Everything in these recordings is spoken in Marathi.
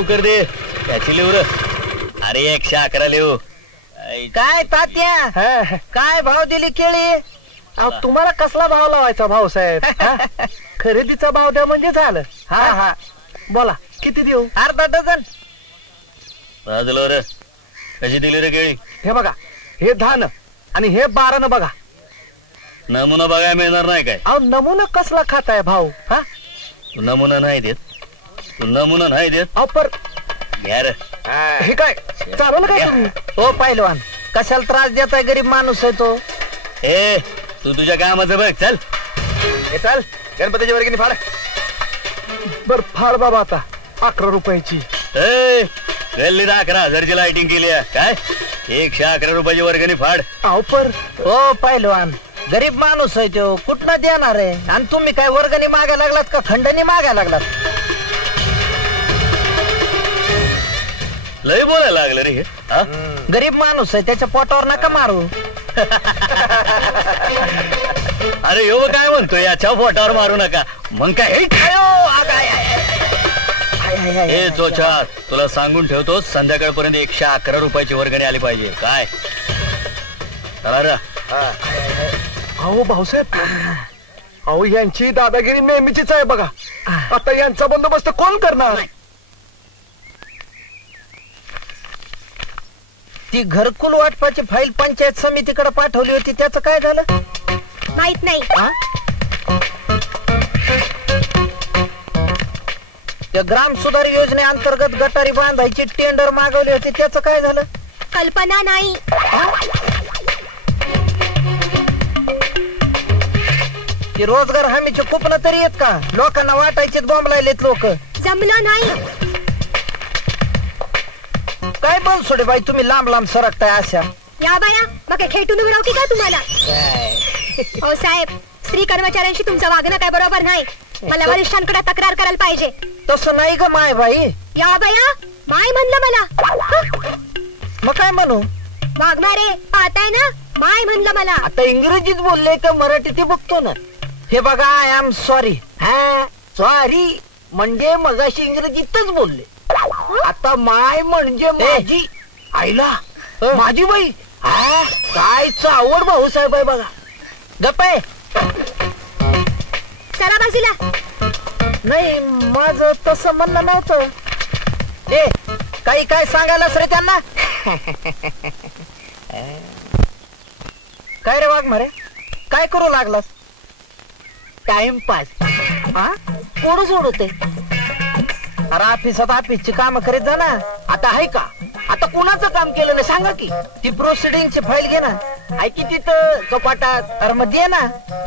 लवकर दे त्याची लिहू र. अरे 111 लिहू. काय तात्या काय भाव दिली केळी? तुम्हाला कसला भाव लावायचा भाऊसाहेब? खरेदीचा भाव द्या म्हणजे झालं. हा हा बोला किती देऊ? अर्धा डझन. वाजलो रे. कशी दिली रे केळी? हे बघा हे 10 आणि हे 12 बघा. नमुना बघायला मिळणार नाही काय? अहो नमुना कसला खाताय भाऊ? हा तू नमुना नाही देत. तू नमुना नाही देत. अहो पर घ्या रे. हे काय चालवलं काय तुम्ही? हो पहिलवान कशाला त्रास देताय? गरीब माणूस आहे तो. ए तू तुझ्या कामाचं बघ. चल हे चाल गणपतीच्या वर्गणी फाड. बर फाड बाबा आता 11 रुपयाची. ए गल्लीत 11,000ची लाइटिंग केली आहे काय? 111 रुपयाची वर्गणी फाड. अहो पर हो पहिलवान गरीब माणूस आहे तो कुठनं देणार आहे? आणि तुम्ही काय वर्गणी मागायला लागलात का खंडणी मागायला लागलात? लय बोलायला लागलं रे हे. गरीब माणूस आहे त्याच्या पोटावर नका मारू. अरे यो काय म्हणतो याच्या पोटावर मारू नका. मग काय हे चोचा तुला सांगून ठेवतो संध्याकाळपर्यंत 111 रुपयाची वर्गणी आली पाहिजे काय? चला रे. अहो भाऊसाहेब अहो यांची दादागिरी नेहमीचीच आहे बघा. आता यांचा बंदोबस्त कोण करणार? ती घरकुल वाटपाची फाईल पंचायत समितीकडे पाठवली होती त्याचं काय झालं? माहित नाही. त्या ग्राम सुधार योजनेअंतर्गत गटारी बांधायची टेंडर मागवली होती त्याचं काय झालं? कल्पना नाही. ती रोजगार हमीचे कुपन तरी येत का? लोकांना वाटायचे बोंबलायलेत लोक. जमलं नाही. काय बोल सोडे बाई तुम्ही लांब लांब सरकताय अशा. या बाया मग खेटून उभं राहू की का तुम्हाला? हो साहेब स्त्री कर्मचाऱ्यांशी तुमचं वागणं काय बरोबर नाही. मला वरिष्ठांकडे तक्रार करायला पाहिजे. तसं नाही ग माय बाई. या बाया माय म्हणलं मला. मग काय म्हणू? वाघमारे पाहताय ना माय म्हणलं मला. आता इंग्रजीत बोलले का मराठीत बघतो ना. हे बघा आय एम सॉरी. हा सॉरी म्हणजे मगाशी इंग्रजीतच बोलले. आता माय म्हणजे माझी आईला माझी बाई. हा काय आवड भाऊसाहेब आहे बघा. गप्प आहे. चला बाजूला. नाही माझं तसं म्हणणं नव्हतं. ए काही काय सांगायलाच रे त्यांना. काय रे वाघमारे काय करू लागलास? टाइमपास. हा कोण सोडते? अरे ऑफिसात ऑफिसची काम करीत जा ना. आता आहे का? आता कुणाचं काम केलं ना सांगा की. ती प्रोसिडिंगची फाईल घे ना. आहे की तिथं कपाटात? अरे मग दे ना.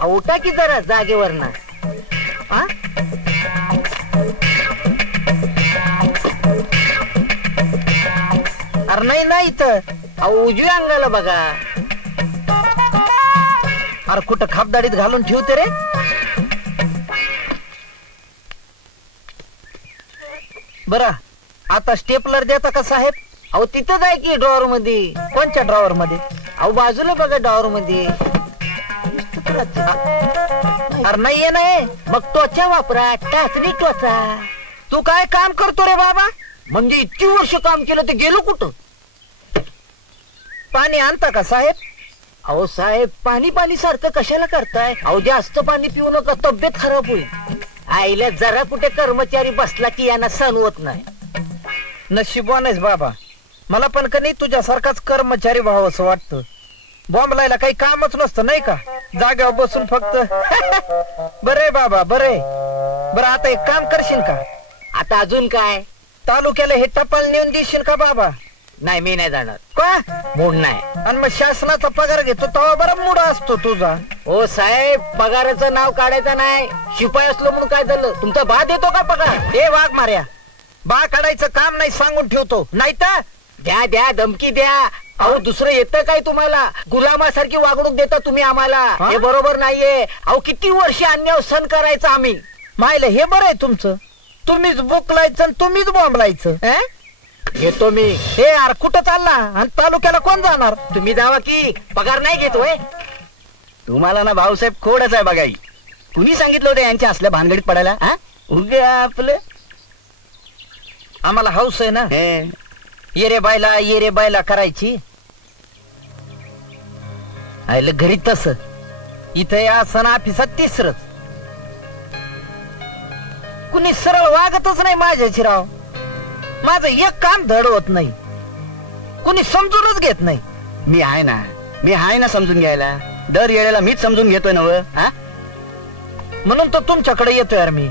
उठा की जरा जागेवर ना. अरे नाही ना इथं उजव्या अंगाला बघा. अरे कुठं खापदाडीत घालून ठेवते रे. बरं आता स्टेपलर देता का साहेब? अहो तिथंच आहे की ड्रॉवर मध्ये. कोणत्या ड्रॉवर मध्ये? अहो बाजूला बघा ड्रॉवर मध्ये. अरे नाहीये नाही. मग टोचा वापरा. टाचणी टोचा. तू काय काम करतो रे बाबा? म्हणजे इतकी वर्ष काम केलं ते गेलो कुठं? पाणी आणता का साहेब? अहो साहेब पाणी पाणी सारखं कशाला करताय? अहो जास्त पाणी पिऊ नका तब्येत खराब होईल. आईला जरा कुठे कर्मचारी बसला की यांना सण होत नाही. नशिबवानच बाबा. मला पण का नाही तुझ्यासारखाच कर्मचारी भाव असं वाटतं. बॉम्बलायला काही कामच नसतं नाही का? जागेवर बसून फक्त. बरे बाबा बरे. बरं आता एक काम करशील का? आता अजून काय? तालुक्याला हे टपाल नेऊन देशील का बाबा? नाही मी नाही जाणार. का? मूड नाही. आणि मग शासनाचा पगार घेतो तेव्हा बरा मूड असतो तुझा. हो साहेब पगाराचं नाव काढायचं नाही. शिपाई असलो म्हणून काय झालं? तुमचा बा देतो का पगार? हे वाघ मार्या बा काढायचं काम नाही सांगून ठेवतो. नाही तर द्या द्या धमकी द्या. अहो दुसरं येतं काय तुम्हाला? गुलामासारखी वागणूक देता तुम्ही आम्हाला. हे बरोबर नाहीये. अहो किती वर्ष अन्याय सहन करायचं आम्ही. मायला हे बरं आहे तुमचं. तुम्हीच बोकलायचं आणि तुम्हीच बॉम्बलायचं. घेतो मी. हे यार कुठं चालला? आणि तालुक्याला कोण जाणार? तुम्ही जावा की. पगार नाही घेतोय. तुम्हाला ना भाऊसाहेब खोडच आहे बघाई. कुणी सांगितलं होतं यांच्या असल्या भानगडीत पडायला? उगे आपलं आम्हाला हौस आहे ना हे ये रे बायला करायची. आयलं घरी तस इथं या सण ऑफिसात तिसरच. कुणी सरळ वागतच नाही माझ्याची राव. माझं एक काम धड होत नाही. कुणी समजूनच घेत नाही. मी आहे ना समजून घ्यायला. दर येळेला मीच समजून घेतोय नव. हा म्हणून तर तुमच्याकडे येतोय यार मी.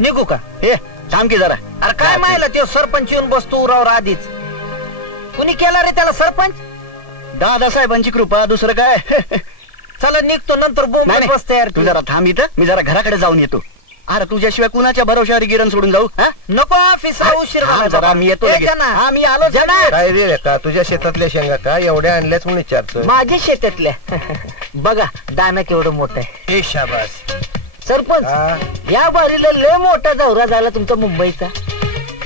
निघू का? हे थांब की जरा. अरे काय माहिला ते सरपंच येऊन बसतो उरावर आधीच. कुणी केला रे त्याला सरपंच? दादासाहेबांची कृपा, दुसरं काय. चला निघतो नंतर नाही, बोंब नाही. बसते यार. तू जरा थांब इथं. मी जरा घराकडे जाऊन येतो. अरे तुझ्याशिवाय कुणाच्या भरोश्यावर गिरण सोडून जाऊ? हा नको ऑफिसला उशीर थांब झाला जरा, बाबा. मी येतो ए, लगेच. जना. हा, मी आलो. जना. काय रे का तुझ्या शेतातल्या शेंगा का एवढ्या आणल्याच म्हणून विचारतोय. माझ्या शेतातल्या बघा दाना केवढं मोठं आहे. ए शाबास. सरपंच हा. या बारीला लय मोठा दौरा झाला तुमचा मुंबईचा.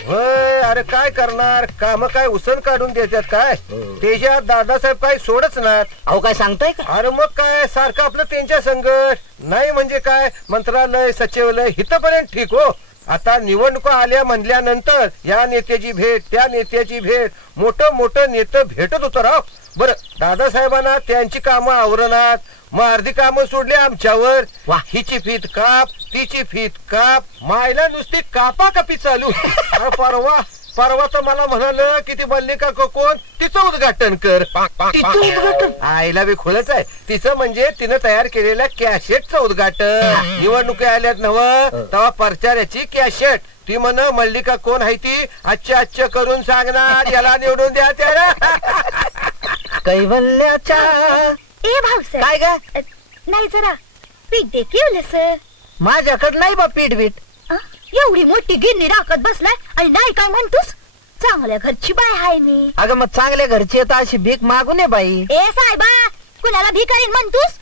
होय अरे काय करणार, काम काय उसन काढून देतात काय. त्याच्यात दादासाहेब काय सोडच ना. अहो काय सांगताय का? अरे मग काय सारखं आपलं त्यांच्या संघर्ष नाही म्हणजे काय. मंत्रालय सचिवालय इथपर्यंत ठीक हो. आता निवडणुका आल्या म्हणल्यानंतर या नेत्याची भेट त्या नेत्याची भेट मोठं नेतं भेटत होतं राव. बरं दादासाहेबांना त्यांची कामं आवरणात मग अर्धी कामं सोडली आमच्यावर. वा. हिची फीत काप तिची फीत काप मायला नुसती कापाकापी चालू. अरे परवा तर मला म्हणालं की ती मल्लिका कोण तिचं उद्घाटन कर. तिचं उद्घाटन? आईला बी खुलच आहे. तिचं म्हणजे तिनं तयार केलेल्या कॅशेटचं उद्घाटन. निवडणुकी आल्यात नव तेव्हा प्रचाराची कॅशेट. ती म्हण मल्लिका कोण आहे ती आजच्या करून सांगणार याला निवडून द्या त्याला. कैवल्याच्या ए भाऊसाहेब काय ग? नाही जरा पीठ दे की. माझ्याकडे नाही बा पीठ बीट. एवढी मोठी गिरणी राखत बसलाय आणि नाही काय म्हणतोस. चांगल्या घरची बाय हाय मी. अगं मग चांगल्या घरची येत अशी भीक मागू नये बाई. ए साहेबा कुणाला भिकारीन म्हणतोस.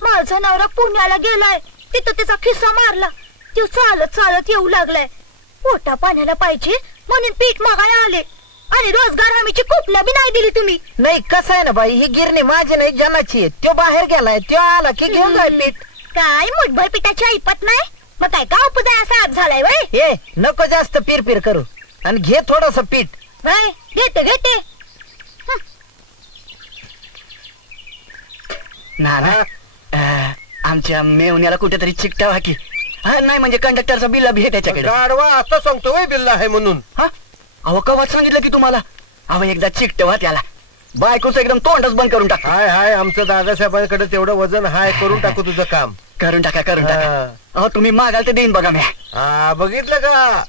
माझा नवरा पुण्याला गेलाय. तिथं त्याचा खिस्सा मारला. तो चालत येऊ लागलाय. पोटा पाण्याला पाहिजे म्हणून पीठ मागायला आले. आणि रोजगार हमीची कुपला बी नाही दिली तुम्ही. नाही कसं आहे ना बाई ही गिरणी माझी नाही जनाची आहे. तो बाहेर गेलाय. तो आला की घेऊन जाय पीठ. काय मुठभर पिठाची ऐपत नाही. मग काय गाव पुजाय असा आज झालाय वय. ए नको जास्त पिरपिर करू आणि घे थोडस पीठ. नाही घेते ना आमच्या मेवण्याला कुठेतरी चिकटावा की. नाही म्हणजे कंडक्टरचं बिल बी आहे त्याच्याकडे. गाडवा आता सांगतो वय बिल्ला आहे म्हणून. हा अहो कवाच सांगितलं की तुम्हाला. अहो एकदा चिकटवा त्याला. बायकोचं एकदम तोंडच बंद करून टाका. हाय आमचं दादासाहेबांकडे तेवढं वजन हाय. करून टाकू तुझं काम. करून टाका. अहो तुम्ही मागाल ते देईन बघा मी. हा बघितलं का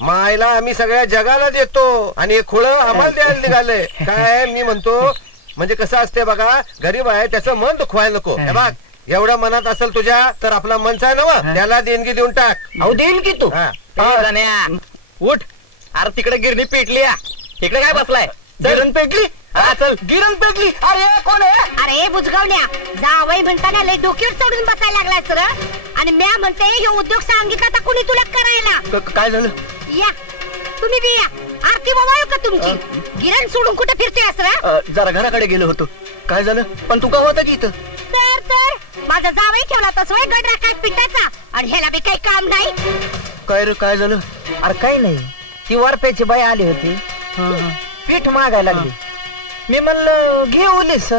मायला आम्ही सगळ्या जगाला देतो आणि खुळ आम्हाला द्यायला निघालंय. काय मी म्हणतो म्हणजे कसं असते बघा गरीब आहे त्याचं मन दुखवायला नको. हे बघ एवढं मनात असेल तुझ्या तर आपला मनचा आहे ना त्याला देणगी देऊन टाक. अहो देईल की तू. हा. उठ. अरे तिकडे गिरणी पेटली. तिकडे काय बसलाय? गिरण पेटली. हा चल गिरण पेटली. अरे कोण आहे? अरे बुजगावल्या जावई म्हणताना लय डोक्यावर चढून बसायला लागलाय सर. आणि म्या म्हणते हे उद्योग सांगितला तर कुणी तुला करायला. काय झालं? या तुम्ही बी या. आरती बाबा का तुमची गिरण सोडून कुठे फिरते असं. जरा घराकडे गेलो होतो. काय झालं? पण तू का होता की इथं? तर माझा जावई ठेवला तसं गडरा काय पिठाचा आणि ह्याला बी काही काम नाही. काय रे काय झालं? अरे काही नाही ती वरप्याची बाई आली होती. पीठ मागायला लागली. मी म्हणलं घे उलीस.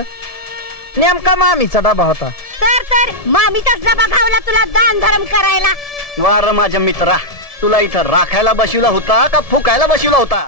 नेमका मामीचा डबा होता. तर मामीचाच डबा घावला तुला दान धर्म करायला. वार माझ्या मित्रा तुला इथं राखायला बसवला होता का फुकायला बसवला होता?